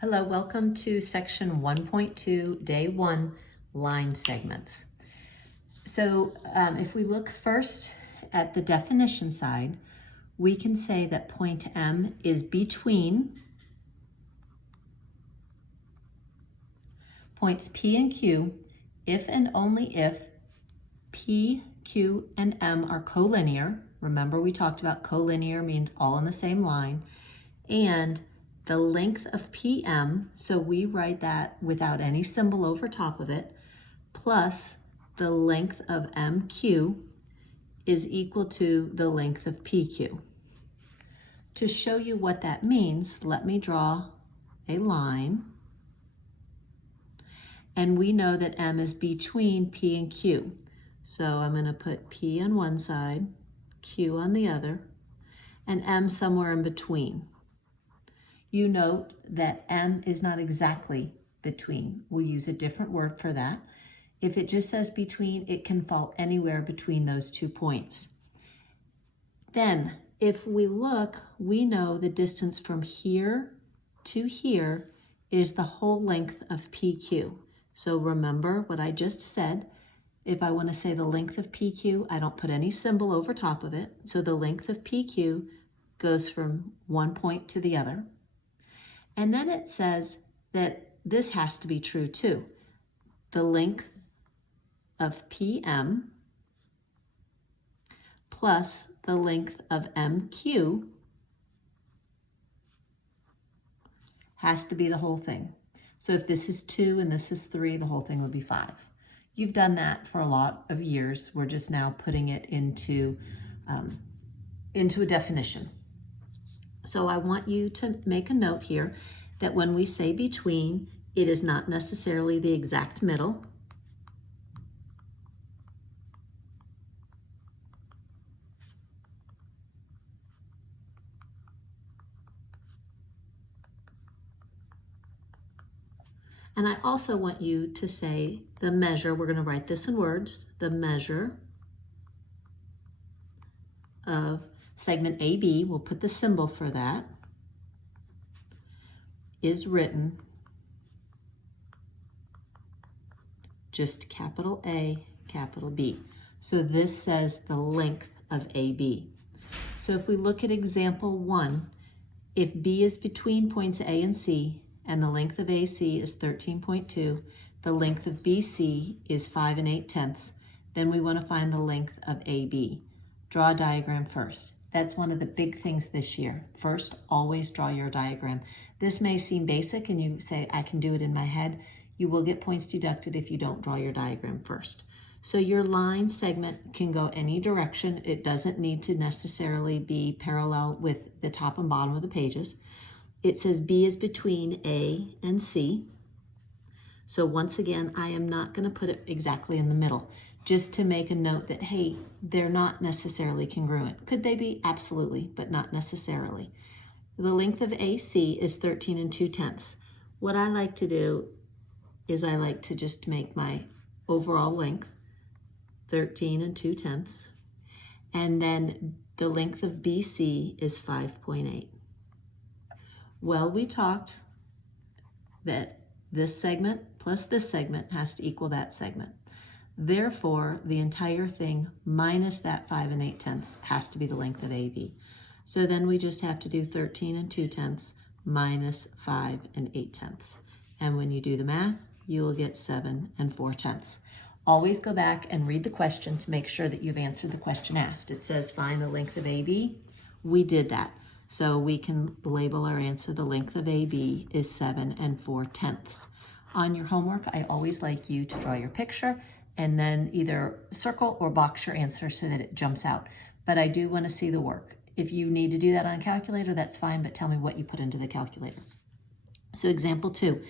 Hello, welcome to section 1.2, day 1, line segments. So if we look first at the definition side, we can say that point M is between points P and Q if and only if P, Q, and M are collinear. Remember, we talked about collinear means all on the same line, and the length of PM, so we write that without any symbol over top of it, plus the length of MQ is equal to the length of PQ. To show you what that means, let me draw a line. And we know that M is between P and Q. So I'm going to put P on one side, Q on the other, and M somewhere in between. You note that M is not exactly between. We'll use a different word for that. If it just says between, it can fall anywhere between those 2 points. Then, if we look, we know the distance from here to here is the whole length of PQ. So remember what I just said. If I want to say the length of PQ, I don't put any symbol over top of it. So the length of PQ goes from one point to the other. And then it says that this has to be true too. The length of PM plus the length of MQ has to be the whole thing. So if this is 2 and this is 3, the whole thing would be 5. You've done that for a lot of years. We're just now putting it into a definition. So I want you to make a note here that when we say between, it is not necessarily the exact middle. And I also want you to say the measure, we're going to write this in words, the measure of segment AB, we'll put the symbol for that, is written just capital A, capital B. So this says the length of AB. So if we look at example 1, if B is between points A and C, and the length of AC is 13.2, the length of BC is 5 8/10, then we want to find the length of AB. Draw a diagram first. That's one of the big things this year. First, always draw your diagram. This may seem basic and you say, I can do it in my head. You will get points deducted if you don't draw your diagram first. So your line segment can go any direction. It doesn't need to necessarily be parallel with the top and bottom of the pages. It says B is between A and C. So once again, I am not going to put it exactly in the middle, just to make a note that, hey, they're not necessarily congruent. Could they be? Absolutely, but not necessarily. The length of AC is 13 2/10. What I like to do is I like to just make my overall length 13 2/10. And then the length of BC is 5.8. Well, we talked that this segment plus this segment has to equal that segment. Therefore, the entire thing minus that 5 8/10 has to be the length of AB. So then we just have to do 13 2/10 minus 5 8/10. And when you do the math, you will get 7 4/10. Always go back and read the question to make sure that you've answered the question asked. It says find the length of AB. We did that. So we can label our answer, the length of AB is 7 4/10. On your homework, I always like you to draw your picture and then either circle or box your answer so that it jumps out. But I do want to see the work. If you need to do that on a calculator, that's fine, but tell me what you put into the calculator. So example 2,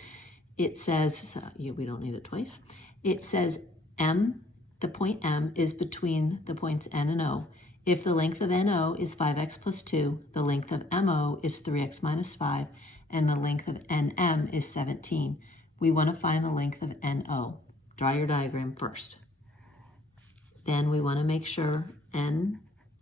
it says, we don't need it twice. It says M, the point M, is between the points N and O. If the length of NO is 5x plus 2, the length of MO is 3x minus 5, and the length of NM is 17. We want to find the length of NO. Draw your diagram first. Then we want to make sure N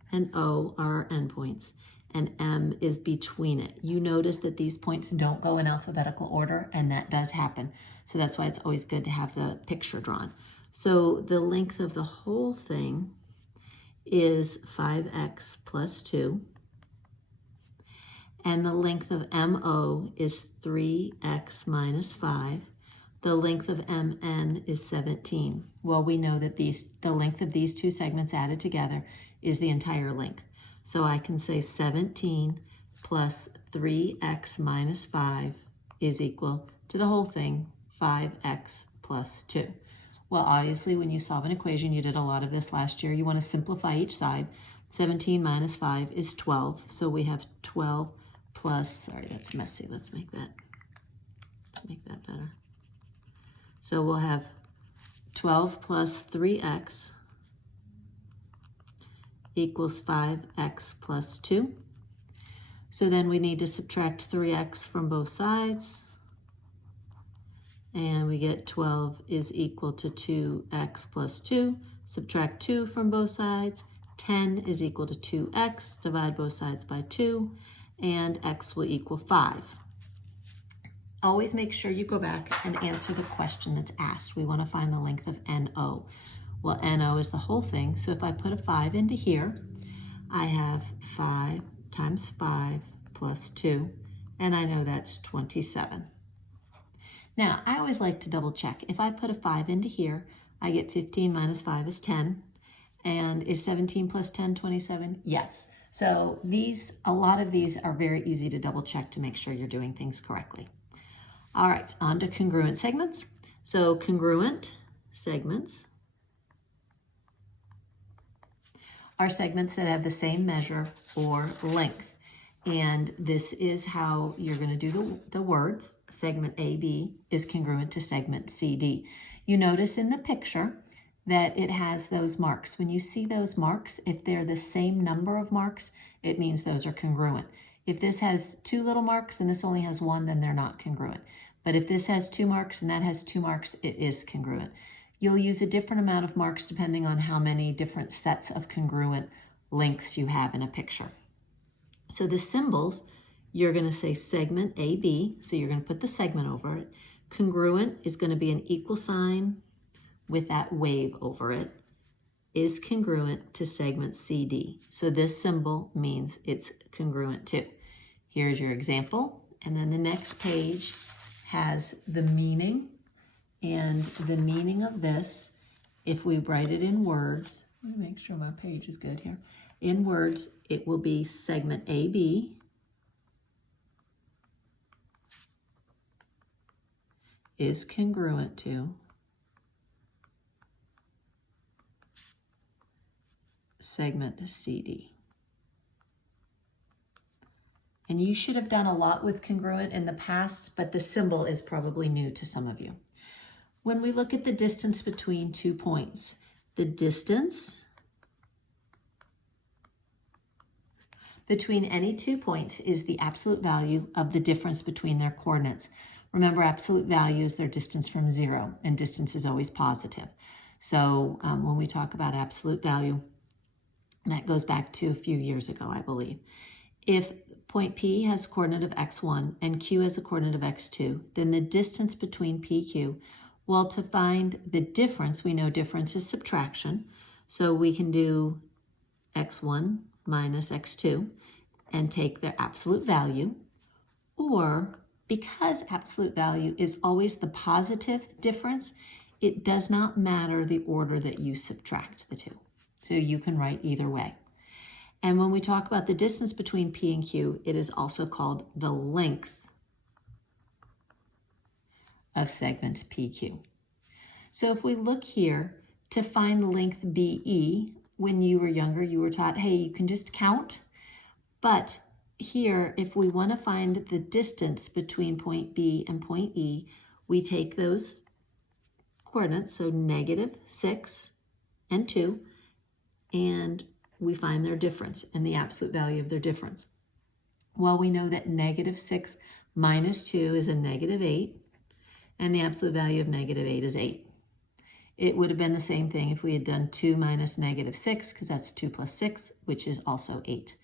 and O are our endpoints. and M is between it. You notice that these points don't go in alphabetical order, and that does happen. So that's why it's always good to have the picture drawn. So the length of the whole thing is 5x plus 2. And the length of MO is 3x minus 5. The length of MN is 17. Well, we know that the length of these two segments added together is the entire length. So I can say 17 plus 3x minus 5 is equal to the whole thing, 5x plus 2. Well, obviously, when you solve an equation, you did a lot of this last year, you want to simplify each side. 17 minus 5 is 12. So we have 12 plus, sorry, that's messy. Let's make that better. So we'll have 12 plus 3x equals 5x plus 2. So then we need to subtract 3x from both sides. And we get 12 is equal to 2x plus 2. Subtract 2 from both sides. 10 is equal to 2x. Divide both sides by 2. And x will equal 5. Always make sure you go back and answer the question that's asked. We want to find the length of NO. Well, NO is the whole thing. So if I put a 5 into here, I have 5 times 5 plus 2. And I know that's 27. Now, I always like to double check. If I put a 5 into here, I get 15 minus 5 is 10. And is 17 plus 10 27? Yes. So a lot of these are very easy to double check to make sure you're doing things correctly. All right, on to congruent segments. So congruent segments are segments that have the same measure or length. And this is how you're going to do the words. Segment AB is congruent to segment CD. You notice in the picture that it has those marks. When you see those marks, if they're the same number of marks, it means those are congruent. If this has 2 little marks and this only has 1, then they're not congruent. But if this has 2 marks and that has 2 marks, it is congruent. You'll use a different amount of marks depending on how many different sets of congruent lengths you have in a picture. So the symbols, you're going to say segment AB, so you're going to put the segment over it. Congruent is going to be an equal sign with that wave over it, is congruent to segment CD. So this symbol means it's congruent too. Here's your example, and then the next page has the meaning, and the meaning of this, if we write it in words, let me make sure my page is good here. In words, it will be segment AB is congruent to segment CD. And you should have done a lot with congruent in the past, but the symbol is probably new to some of you. When we look at the distance between 2 points, the distance between any 2 points is the absolute value of the difference between their coordinates. Remember, absolute value is their distance from 0, and distance is always positive. So when we talk about absolute value, that goes back to a few years ago, I believe. If point P has a coordinate of x1 and Q has a coordinate of x2, then the distance between PQ, well, to find the difference, we know difference is subtraction. So we can do x1 minus x2 and take their absolute value. Or because absolute value is always the positive difference, it does not matter the order that you subtract the two. So you can write either way. And when we talk about the distance between P and Q, it is also called the length of segment PQ. So if we look here to find length BE, when you were younger, you were taught, hey, you can just count. But here, if we want to find the distance between point B and point E, we take those coordinates, so -6 and 2, and we find their difference and the absolute value of their difference. Well, we know that -6 minus 2 is a -8, and the absolute value of -8 is 8. It would have been the same thing if we had done 2 minus -6, because that's 2 plus 6, which is also 8.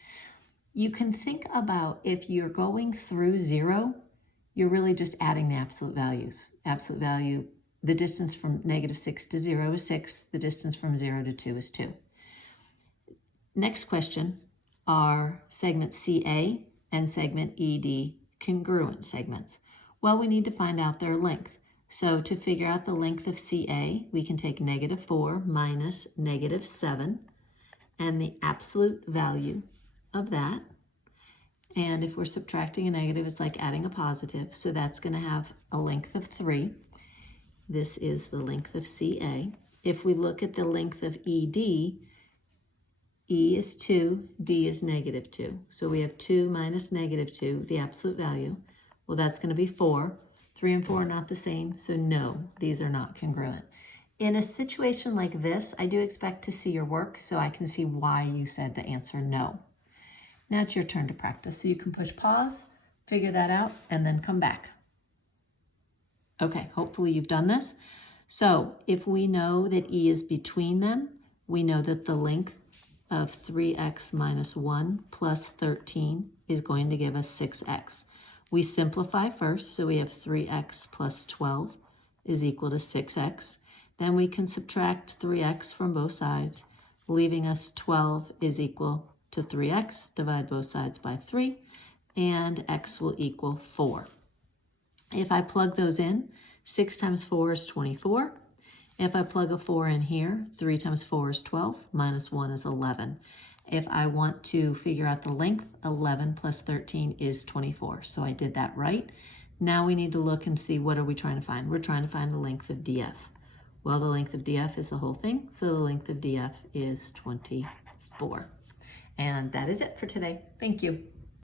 You can think about if you're going through 0, you're really just adding the absolute values. Absolute value, the distance from -6 to 0 is 6. The distance from 0 to 2 is 2. Next question, are segment CA and segment ED congruent segments? Well, we need to find out their length. So to figure out the length of CA, we can take -4 minus -7 and the absolute value of that. And if we're subtracting a negative, it's like adding a positive. So that's going to have a length of 3. This is the length of CA. If we look at the length of ED, E is 2, D is -2. So we have 2 minus -2, the absolute value. Well, that's going to be 4. 3 and 4 are not the same, so no, these are not congruent. In a situation like this, I do expect to see your work, so I can see why you said the answer no. Now it's your turn to practice, so you can push pause, figure that out, and then come back. Okay, hopefully you've done this. So if we know that E is between them, we know that the length of 3x minus 1 plus 13 is going to give us 6x. We simplify first, so we have 3x plus 12 is equal to 6x. Then we can subtract 3x from both sides, leaving us 12 is equal to 3x. Divide both sides by 3, and x will equal 4. If I plug those in, 6 times 4 is 24. If I plug a 4 in here, 3 times 4 is 12, minus 1 is 11. If I want to figure out the length, 11 plus 13 is 24. So I did that right. Now we need to look and see, what are we trying to find? We're trying to find the length of DF. Well, the length of DF is the whole thing, so the length of DF is 24. And that is it for today. Thank you.